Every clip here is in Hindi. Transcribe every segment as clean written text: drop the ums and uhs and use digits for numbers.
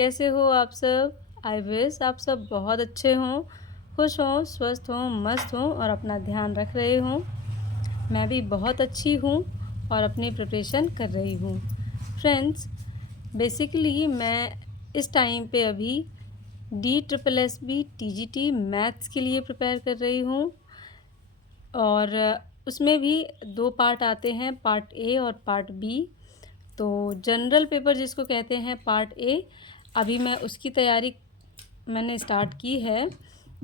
कैसे हो आप सब? आई विश आप सब बहुत अच्छे हों, खुश हों, स्वस्थ हों, मस्त हों और अपना ध्यान रख रहे हों। मैं भी बहुत अच्छी हूँ और अपनी प्रिपरेशन कर रही हूँ। फ्रेंड्स, बेसिकली मैं इस टाइम पे अभी DSSB TGT मैथ्स के लिए प्रिपेयर कर रही हूँ और उसमें भी 2 पार्ट आते हैं, पार्ट ए और पार्ट बी। तो जनरल पेपर जिसको कहते हैं पार्ट ए, अभी मैं उसकी तैयारी मैंने स्टार्ट की है।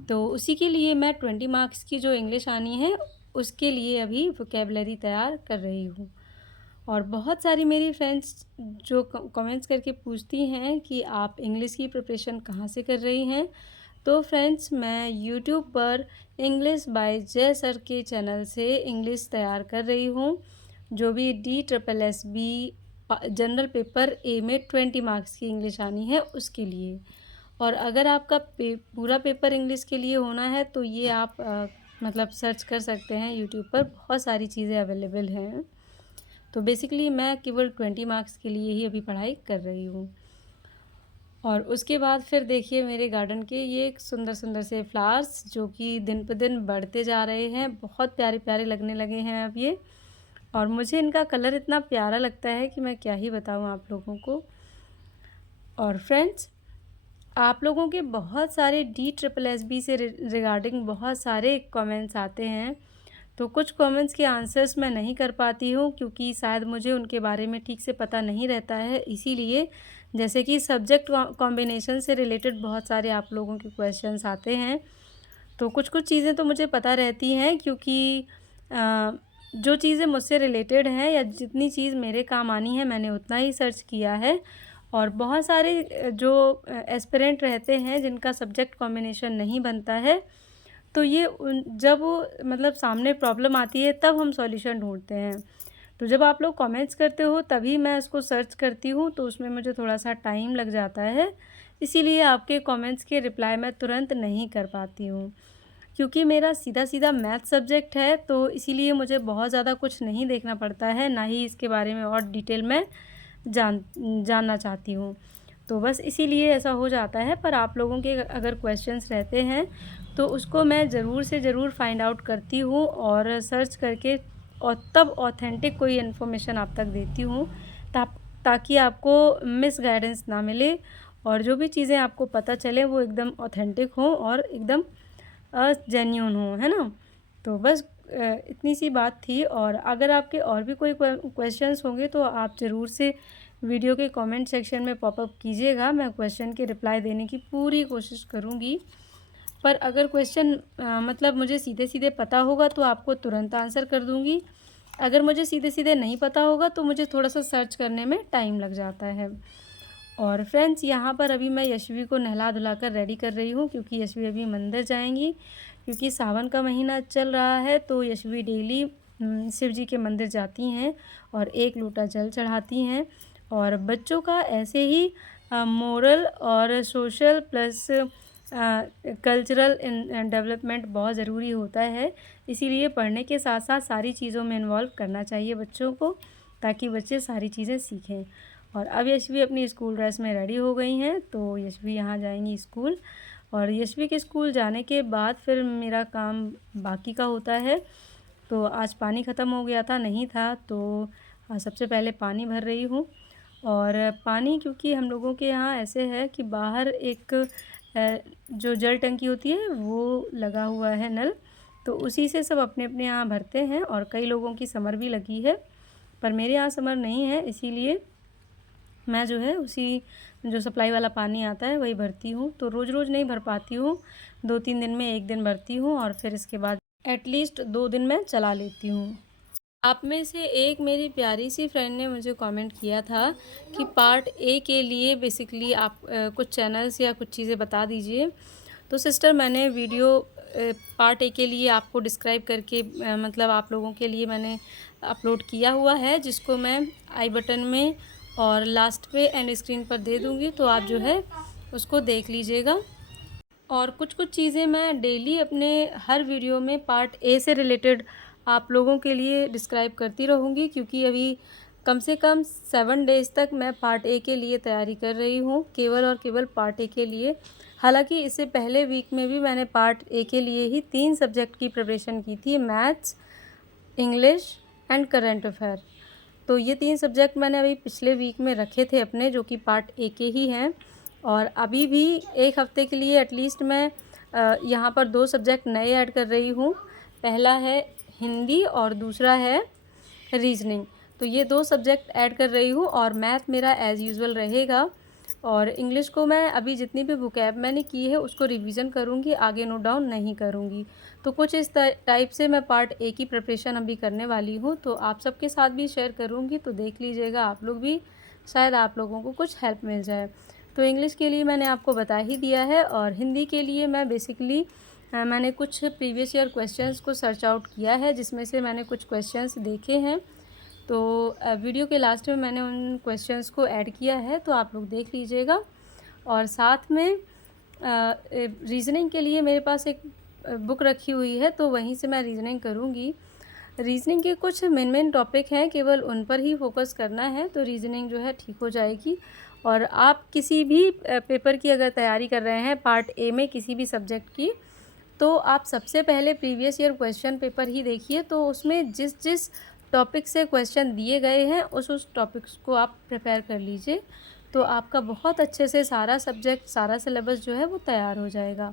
तो उसी के लिए मैं 20 मार्क्स की जो इंग्लिश आनी है उसके लिए अभी वोकेबलरी तैयार कर रही हूँ। और बहुत सारी मेरी फ्रेंड्स जो कमेंट्स करके पूछती हैं कि आप इंग्लिश की प्रिपरेशन कहाँ से कर रही हैं। तो फ्रेंड्स, मैं यूट्यूब पर इंग्लिश बाय जय सर के चैनल से इंग्लिश तैयार कर रही हूँ, जो भी DSSB जनरल पेपर ए में 20 मार्क्स की इंग्लिश आनी है उसके लिए। और अगर आपका पूरा पेपर इंग्लिश के लिए होना है तो ये आप मतलब सर्च कर सकते हैं यूट्यूब पर, बहुत सारी चीज़ें अवेलेबल हैं। तो बेसिकली मैं केवल 20 मार्क्स के लिए ही अभी पढ़ाई कर रही हूँ। और उसके बाद फिर देखिए मेरे गार्डन के ये सुंदर सुंदर से फ्लावर्स जो कि दिन पर दिन बढ़ते जा रहे हैं, बहुत प्यारे प्यारे लगने लगे हैं अब ये। और मुझे इनका कलर इतना प्यारा लगता है कि मैं क्या ही बताऊँ आप लोगों को। और फ्रेंड्स, आप लोगों के बहुत सारे DSSB से रिगार्डिंग बहुत सारे कमेंट्स आते हैं। तो कुछ कमेंट्स के आंसर्स मैं नहीं कर पाती हूँ क्योंकि शायद मुझे उनके बारे में ठीक से पता नहीं रहता है, इसीलिए जैसे कि सब्जेक्ट कॉम्बिनेशन से रिलेटेड बहुत सारे आप लोगों के क्वेश्चंस आते हैं। तो कुछ कुछ चीज़ें तो मुझे पता रहती हैं क्योंकि जो चीज़ें मुझसे रिलेटेड हैं या जितनी चीज़ मेरे काम आनी है मैंने उतना ही सर्च किया है। और बहुत सारे जो एस्पिरेंट रहते हैं जिनका सब्जेक्ट कॉम्बिनेशन नहीं बनता है, तो ये जब मतलब सामने प्रॉब्लम आती है तब हम सॉल्यूशन ढूंढते हैं। तो जब आप लोग कमेंट्स करते हो तभी मैं उसको सर्च करती हूँ, तो उसमें मुझे थोड़ा सा टाइम लग जाता है, इसीलिए आपके कमेंट्स के रिप्लाई मैं तुरंत नहीं कर पाती हूँ। क्योंकि मेरा सीधा सीधा मैथ सब्जेक्ट है तो इसीलिए मुझे बहुत ज़्यादा कुछ नहीं देखना पड़ता है, ना ही इसके बारे में और डिटेल में जानना चाहती हूँ। तो बस इसीलिए ऐसा हो जाता है। पर आप लोगों के अगर क्वेश्चंस रहते हैं तो उसको मैं ज़रूर से ज़रूर फाइंड आउट करती हूँ और सर्च करके और तब ऑथेंटिक कोई इन्फॉर्मेशन आप तक देती हूँ, ताकि आपको मिस गाइडेंस ना मिले और जो भी चीज़ें आपको पता चले वो एकदम ऑथेंटिक हों और एकदम जेन्यून हो, है ना। तो बस इतनी सी बात थी। और अगर आपके और भी कोई क्वेश्चंस होंगे तो आप ज़रूर से वीडियो के कमेंट सेक्शन में पॉपअप कीजिएगा, मैं क्वेश्चन के रिप्लाई देने की पूरी कोशिश करूँगी। पर अगर क्वेश्चन मतलब मुझे सीधे सीधे पता होगा तो आपको तुरंत आंसर कर दूँगी, अगर मुझे सीधे सीधे नहीं पता होगा तो मुझे थोड़ा सा सर्च करने में टाइम लग जाता है। और फ्रेंड्स, यहाँ पर अभी मैं यशवी को नहला धुला कर रेडी कर रही हूँ क्योंकि यशवी अभी मंदिर जाएंगी, क्योंकि सावन का महीना चल रहा है तो यशवी डेली शिव जी के मंदिर जाती हैं और 1 लोटा जल चढ़ाती हैं। और बच्चों का ऐसे ही मोरल और सोशल प्लस कल्चरल डेवलपमेंट बहुत ज़रूरी होता है, इसीलिए पढ़ने के साथ साथ सारी चीज़ों में इन्वॉल्व करना चाहिए बच्चों को, ताकि बच्चे सारी चीज़ें सीखें। और अब यशवी अपनी स्कूल ड्रेस में रेडी हो गई हैं, तो यशवी यहाँ जाएंगी स्कूल। और यशवी के स्कूल जाने के बाद फिर मेरा काम बाकी का होता है। तो आज पानी ख़त्म हो गया था, नहीं था, तो सबसे पहले पानी भर रही हूँ। और पानी क्योंकि हम लोगों के यहाँ ऐसे है कि बाहर एक जो जल टंकी होती है वो लगा हुआ है नल, तो उसी से सब अपने अपने यहाँ भरते हैं। और कई लोगों की समर भी लगी है, पर मेरे यहाँ समर नहीं है, इसीलिए मैं जो है उसी जो सप्लाई वाला पानी आता है वही भरती हूँ। तो रोज़ रोज़ नहीं भर पाती हूँ, 2-3 दिन में 1 दिन भरती हूँ और फिर इसके बाद एटलीस्ट 2 दिन में चला लेती हूँ। आप में से एक मेरी प्यारी सी फ्रेंड ने मुझे कमेंट किया था कि पार्ट ए के लिए बेसिकली आप कुछ चैनल्स या कुछ चीज़ें बता दीजिए। तो सिस्टर, मैंने वीडियो पार्ट ए के लिए आपको डिस्क्राइब करके मतलब आप लोगों के लिए मैंने अपलोड किया हुआ है, जिसको मैं आई बटन में और लास्ट पे एंड स्क्रीन पर दे दूँगी, तो आप जो है उसको देख लीजिएगा। और कुछ कुछ चीज़ें मैं डेली अपने हर वीडियो में पार्ट ए से रिलेटेड आप लोगों के लिए डिस्क्राइब करती रहूँगी, क्योंकि अभी कम से कम 7 डेज़ तक मैं पार्ट ए के लिए तैयारी कर रही हूँ, केवल और केवल पार्ट ए के लिए। हालांकि इससे पहले वीक में भी मैंने पार्ट ए के लिए ही 3 सब्जेक्ट की प्रिपरेशन की थी, maths, English and current affair. तो ये 3 सब्जेक्ट मैंने अभी पिछले वीक में रखे थे अपने, जो कि पार्ट ए के ही हैं। और अभी भी एक हफ़्ते के लिए एटलीस्ट मैं यहाँ पर 2 सब्जेक्ट नए ऐड कर रही हूँ। पहला है हिंदी और दूसरा है रीजनिंग। तो ये 2 सब्जेक्ट ऐड कर रही हूँ और मैथ मेरा एज़ यूजुअल रहेगा। और इंग्लिश को मैं अभी जितनी भी वोकैब मैंने की है उसको रिवीजन करूँगी, आगे नोट डाउन नहीं करूँगी। तो कुछ इस टाइप से मैं पार्ट ए की प्रिपरेशन अभी करने वाली हूँ, तो आप सबके साथ भी शेयर करूँगी, तो देख लीजिएगा आप लोग भी, शायद आप लोगों को कुछ हेल्प मिल जाए। तो इंग्लिश के लिए मैंने आपको बता ही दिया है, और हिंदी के लिए मैं बेसिकली मैंने कुछ प्रीवियस ईयर क्वेश्चंस को सर्च आउट किया है, जिसमें से मैंने कुछ क्वेश्चंस देखे हैं। तो वीडियो के लास्ट में मैंने उन क्वेश्चंस को ऐड किया है, तो आप लोग देख लीजिएगा। और साथ में रीज़निंग के लिए मेरे पास एक बुक रखी हुई है, तो वहीं से मैं रीज़निंग करूँगी। रीज़निंग के कुछ मेन टॉपिक हैं, केवल उन पर ही फोकस करना है, तो रीज़निंग जो है ठीक हो जाएगी। और आप किसी भी पेपर की अगर तैयारी कर रहे हैं पार्ट ए में किसी भी सब्जेक्ट की, तो आप सबसे पहले प्रीवियस ईयर क्वेश्चन पेपर ही देखिए। तो उसमें जिस जिस टॉपिक से क्वेश्चन दिए गए हैं उस टॉपिक्स को आप प्रिपेयर कर लीजिए, तो आपका बहुत अच्छे से सारा सब्जेक्ट, सारा सिलेबस जो है वो तैयार हो जाएगा।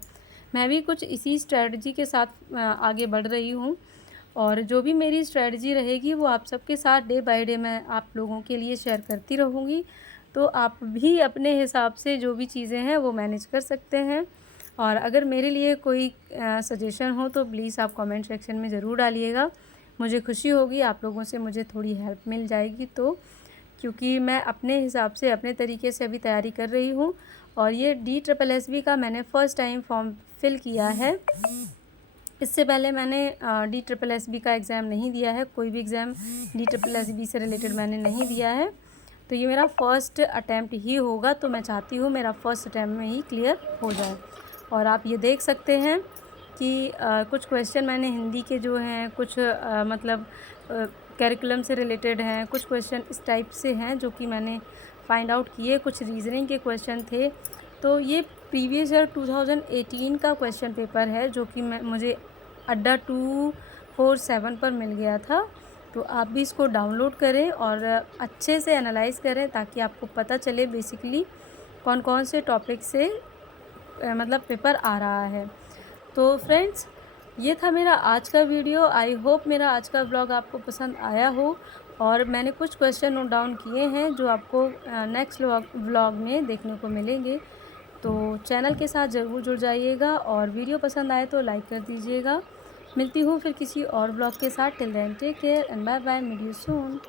मैं भी कुछ इसी स्ट्रेटजी के साथ आगे बढ़ रही हूँ, और जो भी मेरी स्ट्रेटजी रहेगी वो आप सबके साथ डे बाय डे मैं आप लोगों के लिए शेयर करती रहूँगी। तो आप भी अपने हिसाब से जो भी चीज़ें हैं वो मैनेज कर सकते हैं। और अगर मेरे लिए कोई सजेशन हो तो प्लीज़ आप कमेंट सेक्शन में ज़रूर डालिएगा, मुझे खुशी होगी, आप लोगों से मुझे थोड़ी हेल्प मिल जाएगी। तो क्योंकि मैं अपने हिसाब से, अपने तरीके से अभी तैयारी कर रही हूँ। और ये DSSB का मैंने फ़र्स्ट टाइम फॉर्म फिल किया है। इससे पहले मैंने DSSB का एग्ज़ाम नहीं दिया है, कोई भी एग्ज़ाम DSSB से रिलेटेड मैंने नहीं दिया है। तो ये मेरा फ़र्स्ट अटैम्प्ट ही होगा, तो मैं चाहती हूँ मेरा फ़र्स्ट अटैम्प्ट में ही क्लियर हो जाए। और आप ये देख सकते हैं कि कुछ क्वेश्चन मैंने हिंदी के जो हैं, कुछ मतलब करिकुलम से रिलेटेड हैं, कुछ क्वेश्चन इस टाइप से हैं जो कि मैंने फाइंड आउट किए। कुछ रीजनिंग के क्वेश्चन थे। तो ये प्रीवियस ईयर 2018 का क्वेश्चन पेपर है, जो कि मुझे अड्डा 247 पर मिल गया था। तो आप भी इसको डाउनलोड करें और अच्छे से एनालाइज़ करें, ताकि आपको पता चले बेसिकली कौन कौन से टॉपिक से मतलब पेपर आ रहा है। तो फ्रेंड्स, ये था मेरा आज का वीडियो। आई होप मेरा आज का व्लॉग आपको पसंद आया हो, और मैंने कुछ क्वेश्चन नोट डाउन किए हैं जो आपको नेक्स्ट व्लॉग में देखने को मिलेंगे। तो चैनल के साथ ज़रूर जुड़ जाइएगा, और वीडियो पसंद आए तो लाइक कर दीजिएगा। मिलती हूँ फिर किसी और व्लॉग के साथ। Till then take care and bye bye, meet you soon.